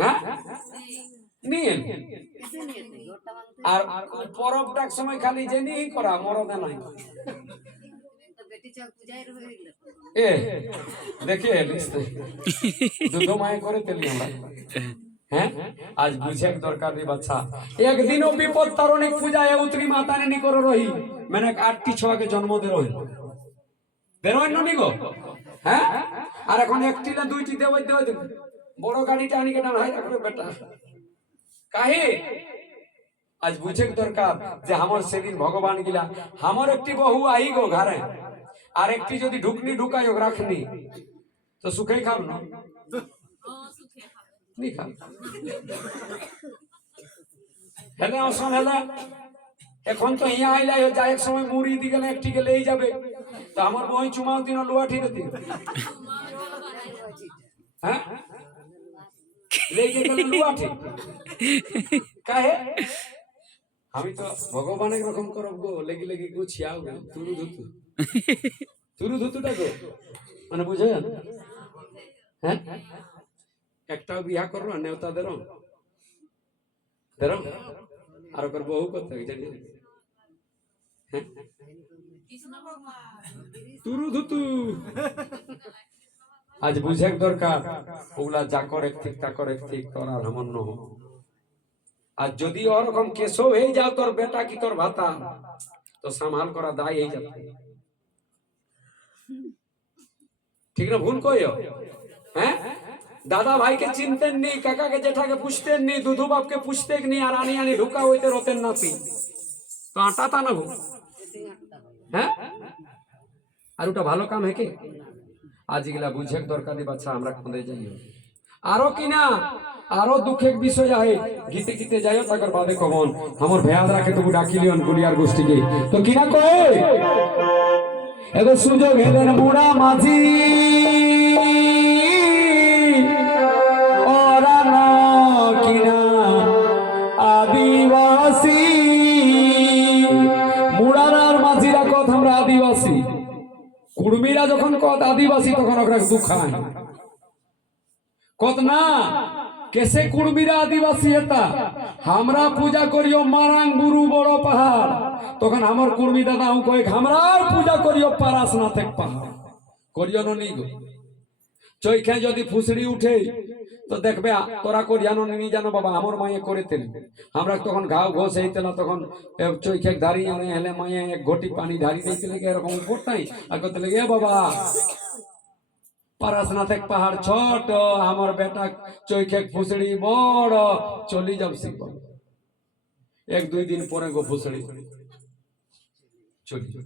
হ্যাঁ নিয়ে আর পরবটার সময় খালি জেনি করা মরদে নাই এ দেখে দুধ মায়ে করে তেলি আমরা হ্যাঁ আজ বুঝে দরকার রে বাচ্চা একদিনও বিপদ তারণিক পূজায় উতরি মাতা নি করে রহি মানে 8টি ছোয়াকে জন্ম দে রহি বেরোয় নি গো হ্যাঁ আর এখন একটি না দুইটি দেওয়াই দেওয়াই বড় গাড়িটা আনি কেন হয় রাখবে বেটা কাহে আজ বুঝে দরকার যে আমার সেদিন ভগবান গিলা আমার একটি বহু আই গো ঘরে আর একটি যদি ঢুকনি ঢুকাই রাখনি তো সুখেই খাব না নি খাব হেলে অসন হেলে এখন তো ইয়া আইলাই যায় এক সময় মুড়ি দি গেলে একটি গেলেই যাবে তো আমার বই চুমাও দিন লুয়াঠি দিতে হ্যাঁ লেগে গেলে লুয়াঠি কাহে আমি তো ভগবানের রকম করব গো লেগে লেগে গুছিয়াও তুরু ধুতুটা গো মানে বুঝেন হ্যাঁ একটাও বিয়া করো নেওতা দেরো দেরো আর ওর বহু করতে জানি হ্যাঁ তুরু ধুতু আজ বুঝে দরকার ওগুলা যা করে ঠিক তা করে ঠিক তোর আর আমার নহ আর যদি ওরকম কেসো হয়ে যাও তোর বেটা কি তোর ভাতা তো সামাল করা দায় হয়ে যাবে ঠিক না ভুল কইও হ্যাঁ দাদা ভাইকে চিনতেন নি কাকাকে জেঠাকে পুষতেন নি দুধু বাপকে পুষতেন নি আর আনি আনি ঢুকা হইতে রতেন নাতি তো আটা তা না হ্যাঁ আর ওটা ভালো কাম হেকে আজ এগুলা বুঝে দরকারি বাচ্চা আমরা খুঁজে যাই আরো কিনা আরো দুঃখের বিষয় আহে গীতে গীতে যাইও তাকর বাদে কমন আমার ভেয়াদ রাখে তবু ডাকিলিয়ন গুলিয়ার গোষ্ঠীকে তো কিনা কয় এবার সুযোগ হেলেন বুড়া মাঝি ওরা না কিনা আদিবাসী মুড়ার মাঝিরা কত আমরা আদিবাসী কুর্মীরা যখন কত আদিবাসী তখন ওরা দুঃখায় কত না कैसे कुर्मीरा आदिवासी हेता हमरा पूजा करियो मारांग बुरु बड़ो पहाड़ तखन हमर कुर्मी दादा हूं कोई हमरार पूजा करियो पारासनाथ पहाड़ करियो नी गो चोखे यदि फुसड़ी उठे तो देखबे तोरा करियानो नी जानो बाबा हमर माये करेतेन हमरा तखन घाव घोष हेतेला तखन चोखे धारी आने हेले माये एक घोटी पानी धारी देते लगे एरकम बोटाई আর কত লাগে বাবা पारासनाथ पहाड़ छोट हमार बेटा चोखे फुसड़ी बड़ चली जब शिव एक दुई दिन पर गो फुसड़ी चली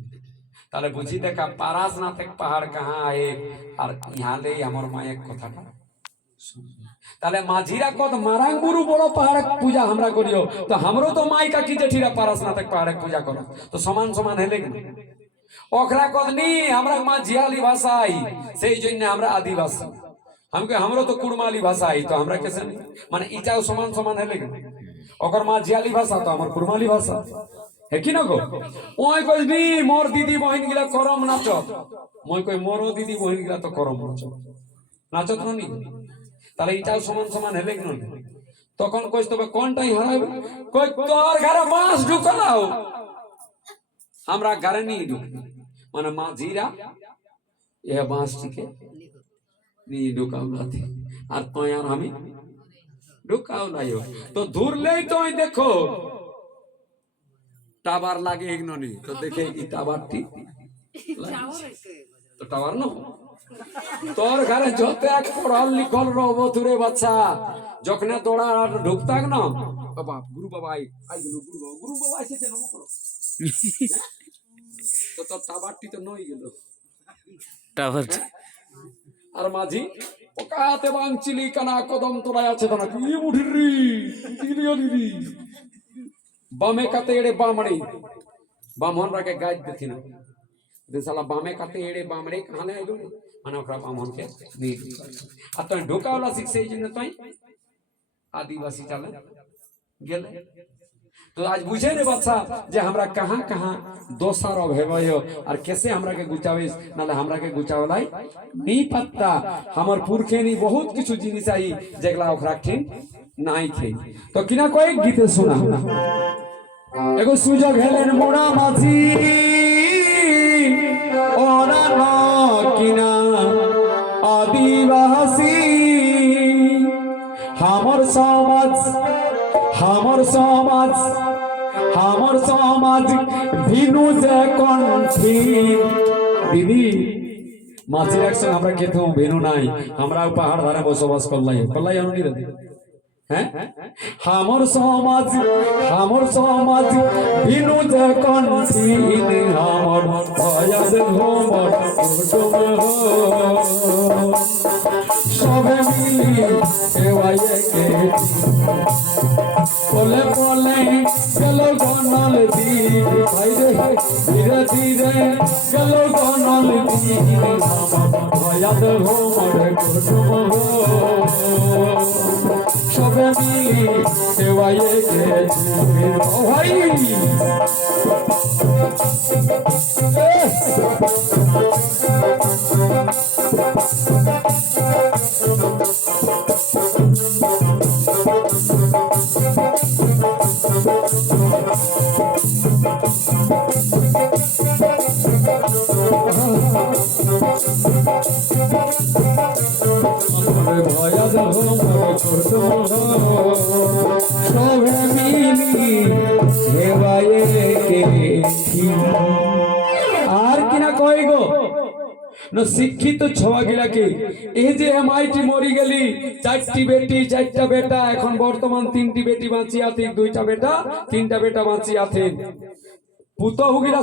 ताले बुझी देखा पारासनाथ पहाड़ कहाँ है और यहाँ ले हमार माए कथा ताले माझीरा कत मारांग बुरु बड़ो पहाड़ पूजा हमरा करियो तो हमरो तो माई का की जेठीरा पारासनाथ पहाड़ पूजा करो तो समान समान हेले ओखरा कदनी हमरा माझियाली भाषा आई সেই জন্য আমরা আদিবাসী हमके हमरो तो कुड़माली भाषा आई तो हमरा कैसे माने इचाओ समान समान है लेकिन ओकर माझियाली भाषा तो हमर कुड़माली भाषा है कि ना गो ओय कइबी मोर दीदी बहिन गिला करम नाचो মই কই মোর दीदी बहिन गिला तो करम नाचो नाचत नी তাহলে ইচাও সমান সমান है लेकिन তখন কইছ তবে কোনটাই হারাইবে কই তোর ঘরে মাছ ঢুকাও हमरा घरे नी ঢুক माने माझीरा यह बांस टिके नी ढुकावला थी আর তো यार हमें ढुकावलायो तो दूर ले तो देखो टावर लागे इग्नोनी तो देखे कि टावर टी तो टावर न তোর ঘরে যত এক পড়াল লিখল রব তুরে বাচ্চা যখনে তোড়া ঢুকতাক না বাবা গুরু বাবা আই গুরু বাবা এসেছে নম করো তো তোর টাওয়ারটি তো নই গেল টাওয়ার আর মাঝি ওকাতে বাংচিলি কানা কদম তোড়ায় আছে তো না কি মুঠিরি দিলিও দিদি বামে কাতে এড়ে বামড়ি বামন রাকে গাইড দেখি না দে শালা বামে কাতে এড়ে বামড়ি কানে আইলো মানে ওকরা বামন কে নি আর তো ঢোকাওলা শিখছে এই জন্য তাই আদিবাসী চালে গেলে तो आज बुझे ने बच्चा जे हमरा कहाँ कहाँ दोसर भेबय और कैसे हमरा के गुचावे नाले हमरा के गुचावलाई नहीं पत्ता हमर पुरखे नहीं बहुत किछु जिनिस आई जेगला ओखरा ठिन নাই थे तो किना कोई गीत सुना एगो सुजग हेलेन मोड़ा माझी ओरा न किना आदिवासी हमर समाज ভিনু যে কণ্ঠী দিদি মাছের একসঙ্গে আমরা খেতেও ভেনু নাই আমরাও পাহাড় ধারে বসবাস করলাই অনুনি রে হ্যাঁ আমার সমাজ ভিনু যে কণ্ঠী আমার ভয়াদ ভ্রমর সবে মিলি কেওয়াইয়ে কে বলে বলে গেল গনল দ্বীপ ভাই রে ধীরে ধীরে গেল গনল দ্বীপ ভয়াদ ভ্রমর কুটুম সবে মিলি কেওয়াইয়ে কে ভাই ভয়াদ ভ্রমর কুটুম সবে মিলি কেওয়াইয়ে কে আর কিনা কই গো না শিক্ষিত ছোয়া গিলাকে এই যে এমআইটি মরি গেলি চারটা বেটা এখন বর্তমান 3টি বেটি বাঁচি আছে 2টা বেটা 3টা বেটা বাঁচি আছে পুতো হুগিরা